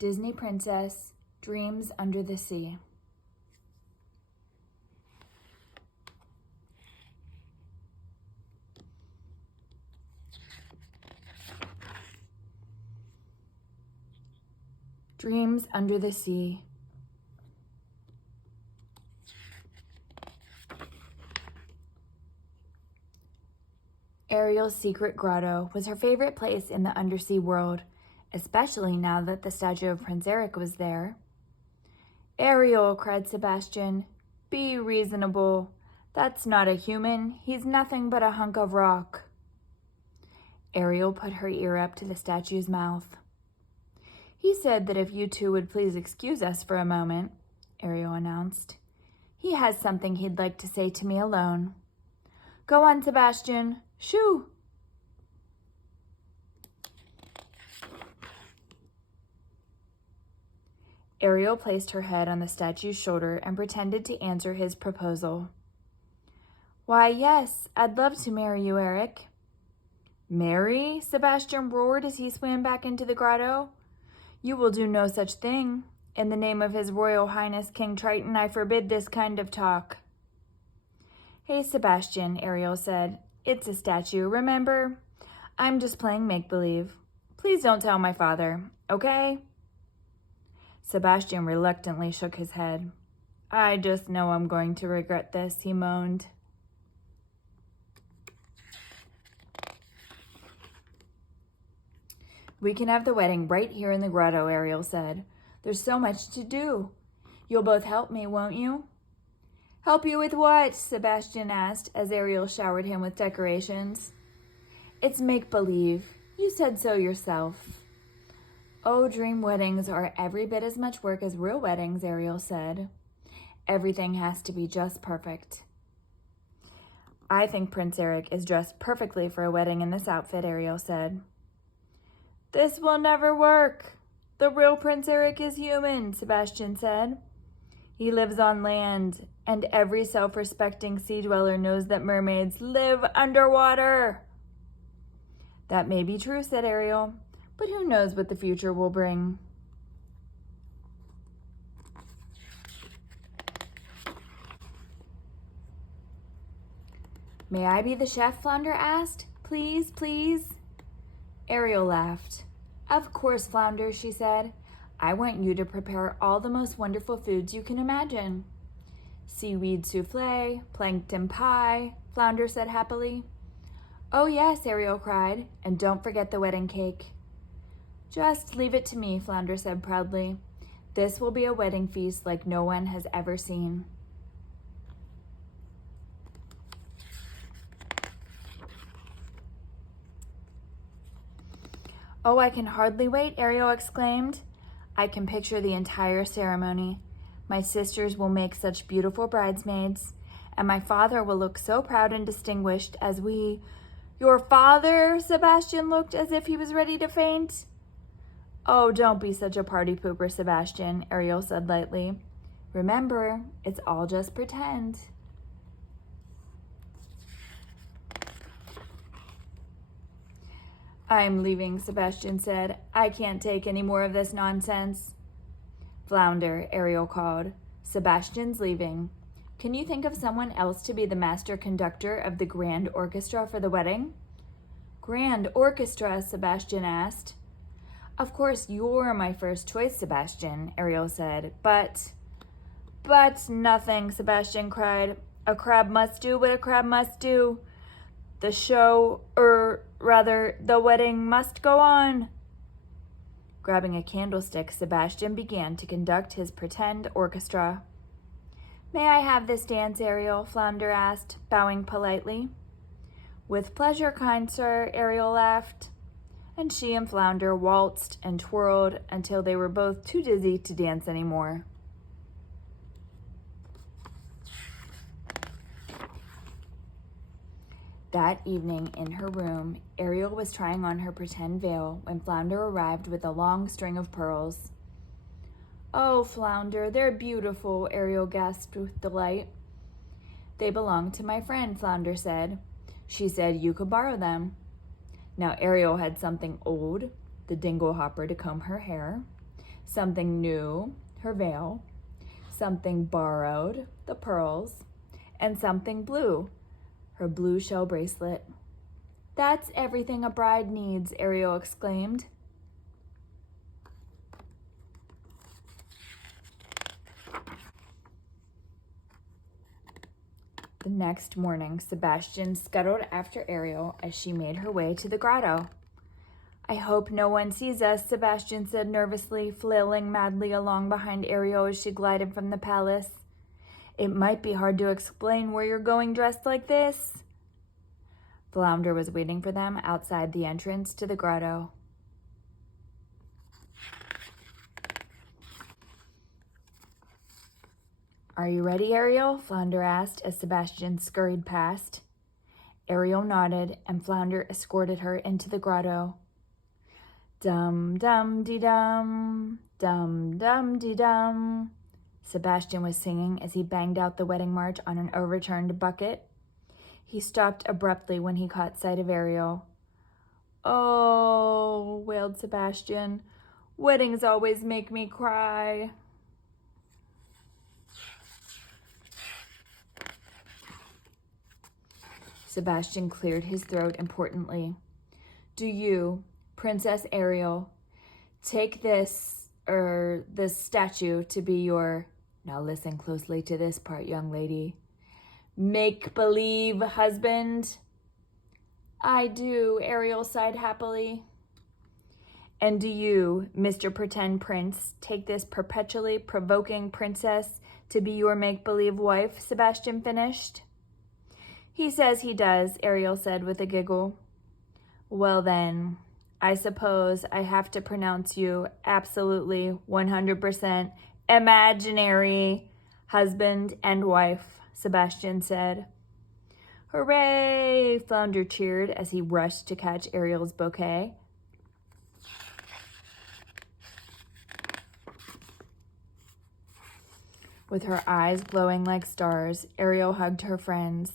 Disney Princess, Dreams Under the Sea. Dreams Under the Sea. Ariel's secret grotto was her favorite place in the undersea world, especially now that the statue of Prince Eric was there. "Ariel," cried Sebastian, "be reasonable. That's not a human. He's nothing but a hunk of rock." Ariel put her ear up to the statue's mouth. "He said that if you two would please excuse us for a moment," Ariel announced. "He has something he'd like to say to me alone." "Go on, Sebastian. Shoo!" Ariel placed her head on the statue's shoulder and pretended to answer his proposal. "Why, yes, I'd love to marry you, Eric." "Marry?" Sebastian roared as he swam back into the grotto. "You will do no such thing. In the name of His Royal Highness King Triton, I forbid this kind of talk." "Hey, Sebastian," Ariel said. "It's a statue, remember? I'm just playing make-believe. Please don't tell my father, okay?" Sebastian reluctantly shook his head. "I just know I'm going to regret this," he moaned. "We can have the wedding right here in the grotto," Ariel said. "There's so much to do. You'll both help me, won't you?" "Help you with what?" Sebastian asked as Ariel showered him with decorations. "It's make-believe. You said so yourself." "Oh, dream weddings are every bit as much work as real weddings," Ariel said. "Everything has to be just perfect." "I think Prince Eric is dressed perfectly for a wedding in this outfit," Ariel said. "This will never work. The real Prince Eric is human," Sebastian said. "He lives on land, and every self-respecting sea dweller knows that mermaids live underwater." "That may be true," said Ariel, "but who knows what the future will bring." "May I be the chef?" Flounder asked. "Please, please." Ariel laughed. "Of course, Flounder," she said. "I want you to prepare all the most wonderful foods you can imagine." "Seaweed souffle, plankton pie," Flounder said happily. "Oh yes," Ariel cried, "and don't forget the wedding cake." "Just leave it to me," Flounder said proudly. "This will be a wedding feast like no one has ever seen." "Oh, I can hardly wait," Ariel exclaimed. "I can picture the entire ceremony. My sisters will make such beautiful bridesmaids, and my father will look so proud and distinguished as we—" "Your father?" Sebastian looked as if he was ready to faint. "Oh, don't be such a party pooper, Sebastian," Ariel said lightly. "Remember, it's all just pretend." "I'm leaving," Sebastian said. "I can't take any more of this nonsense." "Flounder," Ariel called. "Sebastian's leaving. Can you think of someone else to be the master conductor of the grand orchestra for the wedding?" "Grand orchestra?" Sebastian asked. "Of course you're my first choice, Sebastian," Ariel said. But nothing," Sebastian cried. "A crab must do what a crab must do. The show, the wedding must go on." Grabbing a candlestick, Sebastian began to conduct his pretend orchestra. "May I have this dance, Ariel?" Flounder asked, bowing politely. "With pleasure, kind sir," Ariel laughed. And she and Flounder waltzed and twirled until they were both too dizzy to dance anymore. That evening in her room, Ariel was trying on her pretend veil when Flounder arrived with a long string of pearls. "Oh, Flounder, they're beautiful," Ariel gasped with delight. "They belong to my friend," Flounder said. "She said you could borrow them." Now Ariel had something old, the dingle hopper to comb her hair, Something new, her veil. Something borrowed, the pearls. And something blue, her blue shell bracelet. That's everything a bride needs, Ariel exclaimed. The next morning, Sebastian scuttled after Ariel as she made her way to the grotto. I hope no one sees us, Sebastian said nervously, flailing madly along behind Ariel as she glided from the palace. It might be hard to explain where you're going dressed like this. Flounder was waiting for them outside the entrance to the grotto. Are you ready, Ariel? Flounder asked as Sebastian scurried past. Ariel nodded, and Flounder escorted her into the grotto. Dum-dum-de-dum, dum-dum-de-dum, Sebastian was singing as he banged out the wedding march on an overturned bucket. He stopped abruptly when he caught sight of Ariel. Oh, wailed Sebastian. Weddings always make me cry. Sebastian cleared his throat importantly. Do you, Princess Ariel, take this statue to be your, now listen closely to this part, young lady, make-believe husband? I do, Ariel sighed happily. And do you, Mr. Pretend Prince, take this perpetually provoking princess to be your make-believe wife? Sebastian finished. He says he does, Ariel said with a giggle. Well then, I suppose I have to pronounce you absolutely 100% imaginary husband and wife, Sebastian said. Hooray! Flounder cheered as he rushed to catch Ariel's bouquet. With her eyes glowing like stars, Ariel hugged her friends.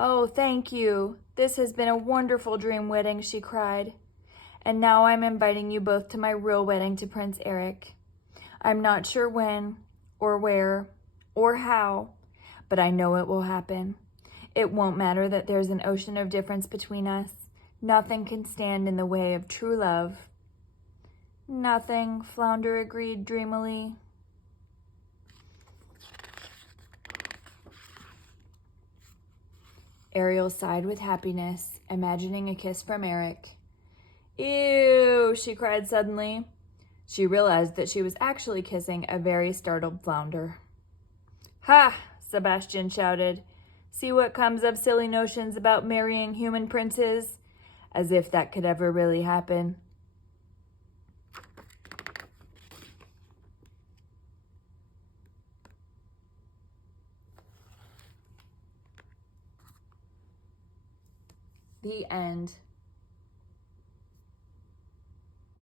Oh, thank you. This has been a wonderful dream wedding, she cried. And now I'm inviting you both to my real wedding to Prince Eric. I'm not sure when, or where, or how, but I know it will happen. It won't matter that there's an ocean of difference between us. Nothing can stand in the way of true love. Nothing, Flounder agreed dreamily. Ariel sighed with happiness, imagining a kiss from Eric. Ew, she cried suddenly. She realized that she was actually kissing a very startled Flounder. Ha! Sebastian shouted. See what comes of silly notions about marrying human princes? As if that could ever really happen. The end.